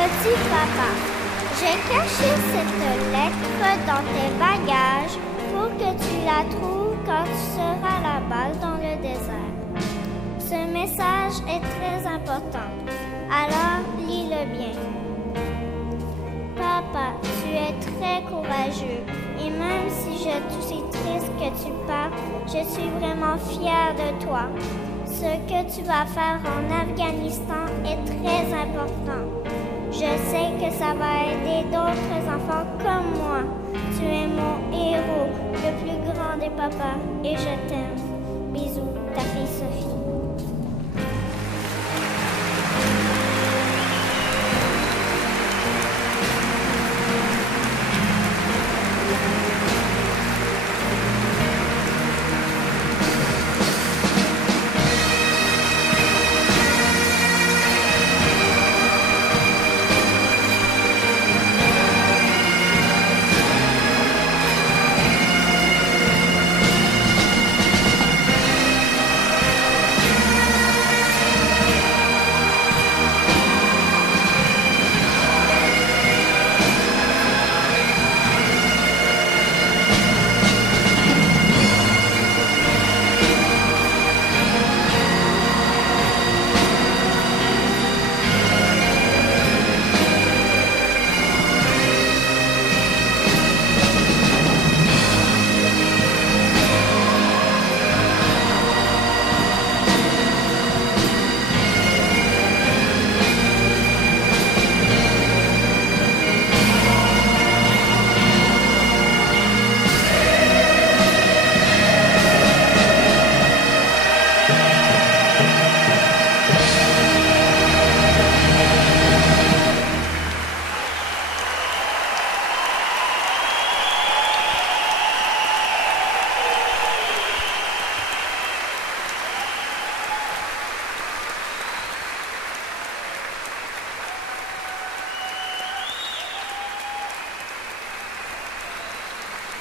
Petit papa, j'ai caché cette lettre dans tes bagages pour que tu la trouves quand tu seras là-bas dans le désert. Ce message est très important, alors lis-le bien. Papa, tu es très courageux et même si je suis triste que tu pars, je suis vraiment fière de toi. Ce que tu vas faire en Afghanistan est très important. Je sais que ça va aider d'autres enfants comme moi. Tu es mon héros, le plus grand des papas, et je t'aime. Bisous, ta fille Sophie.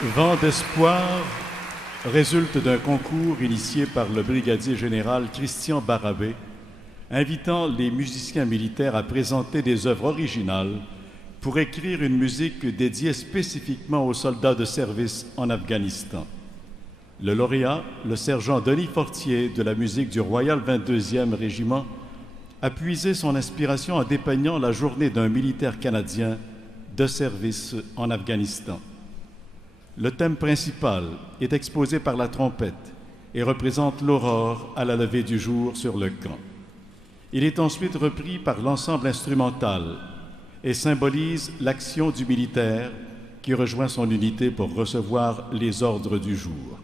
Vent d'espoir résulte d'un concours initié par le brigadier général Christian Barabé, invitant les musiciens militaires à présenter des œuvres originales pour écrire une musique dédiée spécifiquement aux soldats de service en Afghanistan. Le lauréat, le sergent Denis Fortier de la musique du Royal 22e Régiment, a puisé son inspiration en dépeignant la journée d'un militaire canadien de service en Afghanistan. Le thème principal est exposé par la trompette et représente l'aurore à la levée du jour sur le camp. Il est ensuite repris par l'ensemble instrumental et symbolise l'action du militaire qui rejoint son unité pour recevoir les ordres du jour.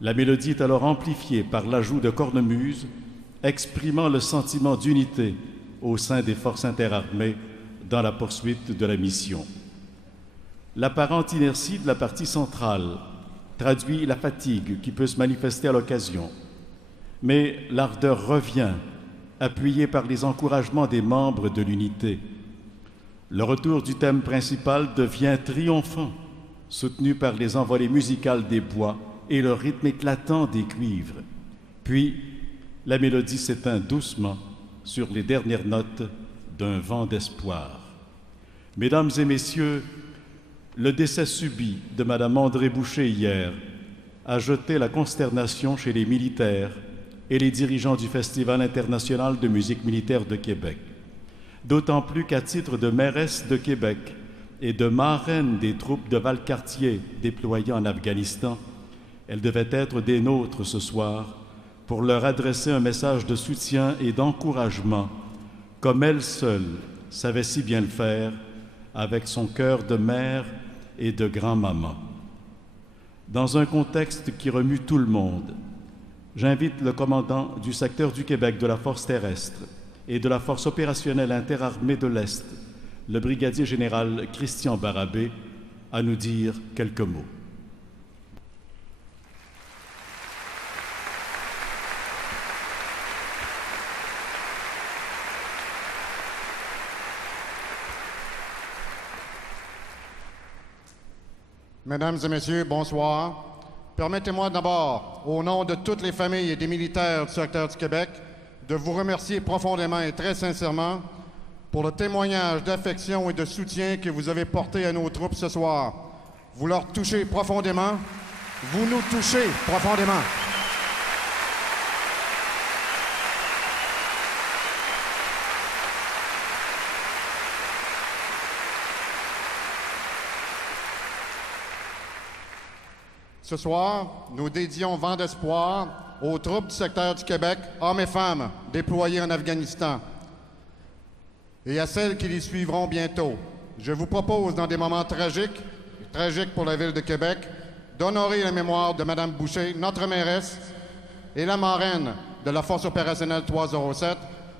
La mélodie est alors amplifiée par l'ajout de cornemuse, exprimant le sentiment d'unité au sein des forces interarmées dans la poursuite de la mission. L'apparente inertie de la partie centrale traduit la fatigue qui peut se manifester à l'occasion, mais l'ardeur revient, appuyée par les encouragements des membres de l'unité. Le retour du thème principal devient triomphant, soutenu par les envolées musicales des bois et le rythme éclatant des cuivres. Puis, la mélodie s'éteint doucement sur les dernières notes d'un vent d'espoir. Mesdames et messieurs, le décès subit de Madame André Boucher hier a jeté la consternation chez les militaires et les dirigeants du Festival international de musique militaire de Québec. D'autant plus qu'à titre de mairesse de Québec et de marraine des troupes de Valcartier déployées en Afghanistan, elle devait être des nôtres ce soir pour leur adresser un message de soutien et d'encouragement, comme elle seule savait si bien le faire, avec son cœur de mère et de grand-maman. Dans un contexte qui remue tout le monde, j'invite le commandant du secteur du Québec de la Force terrestre et de la Force opérationnelle interarmée de l'Est, le brigadier général Christian Barabé, à nous dire quelques mots. Mesdames et messieurs, bonsoir. Permettez-moi d'abord, au nom de toutes les familles et des militaires du secteur du Québec, de vous remercier profondément et très sincèrement pour le témoignage d'affection et de soutien que vous avez porté à nos troupes ce soir. Vous leur touchez profondément, vous nous touchez profondément. Ce soir, nous dédions Vent d'espoir aux troupes du secteur du Québec, hommes et femmes, déployés en Afghanistan, et à celles qui les suivront bientôt. Je vous propose, dans des moments tragiques pour la Ville de Québec, d'honorer la mémoire de Mme Boucher, notre mairesse, et la marraine de la Force opérationnelle 307,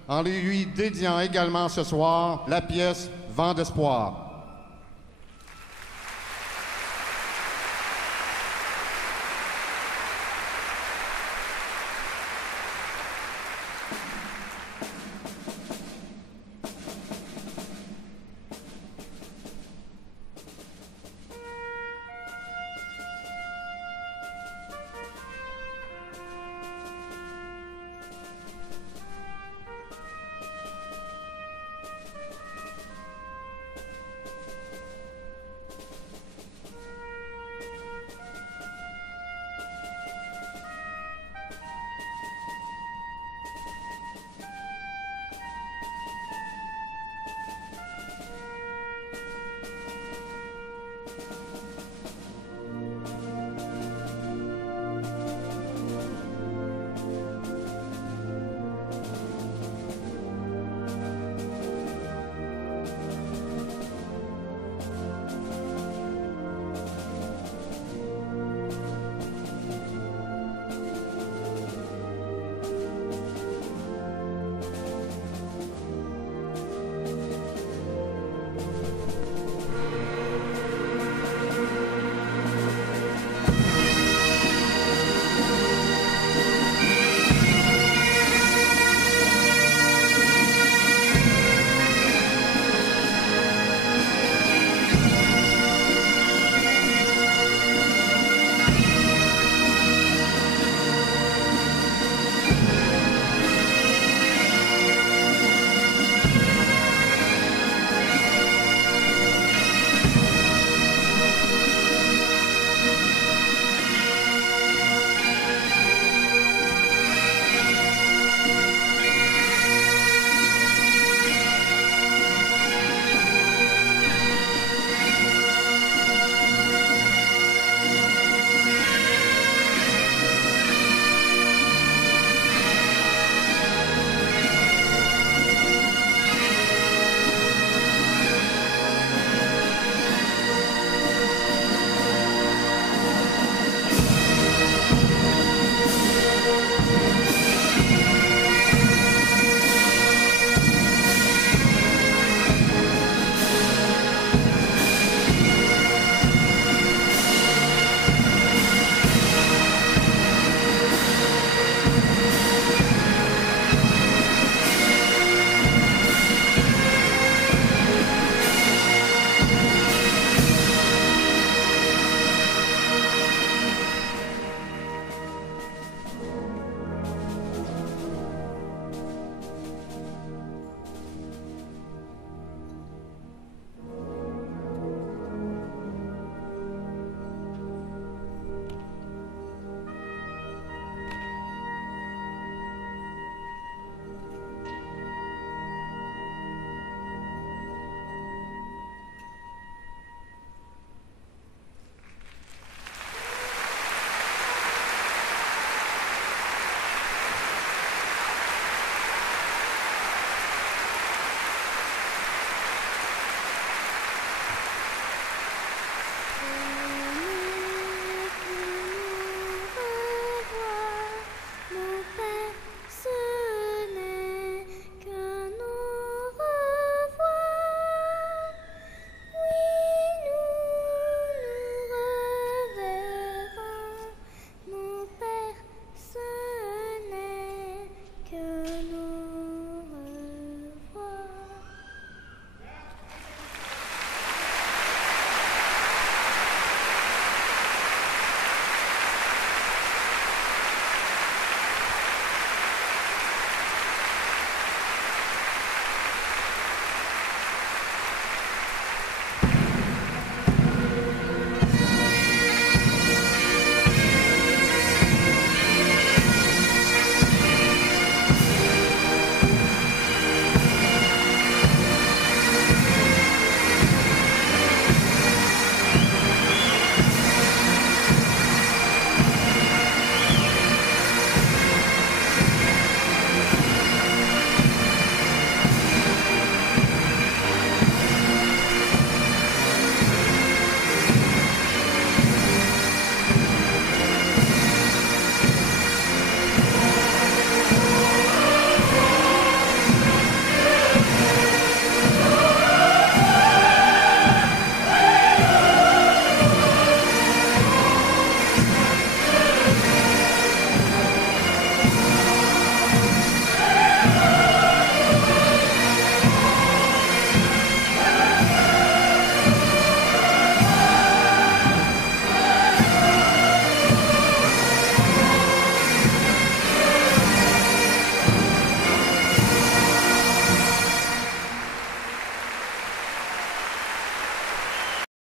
en lui dédiant également ce soir la pièce Vent d'espoir.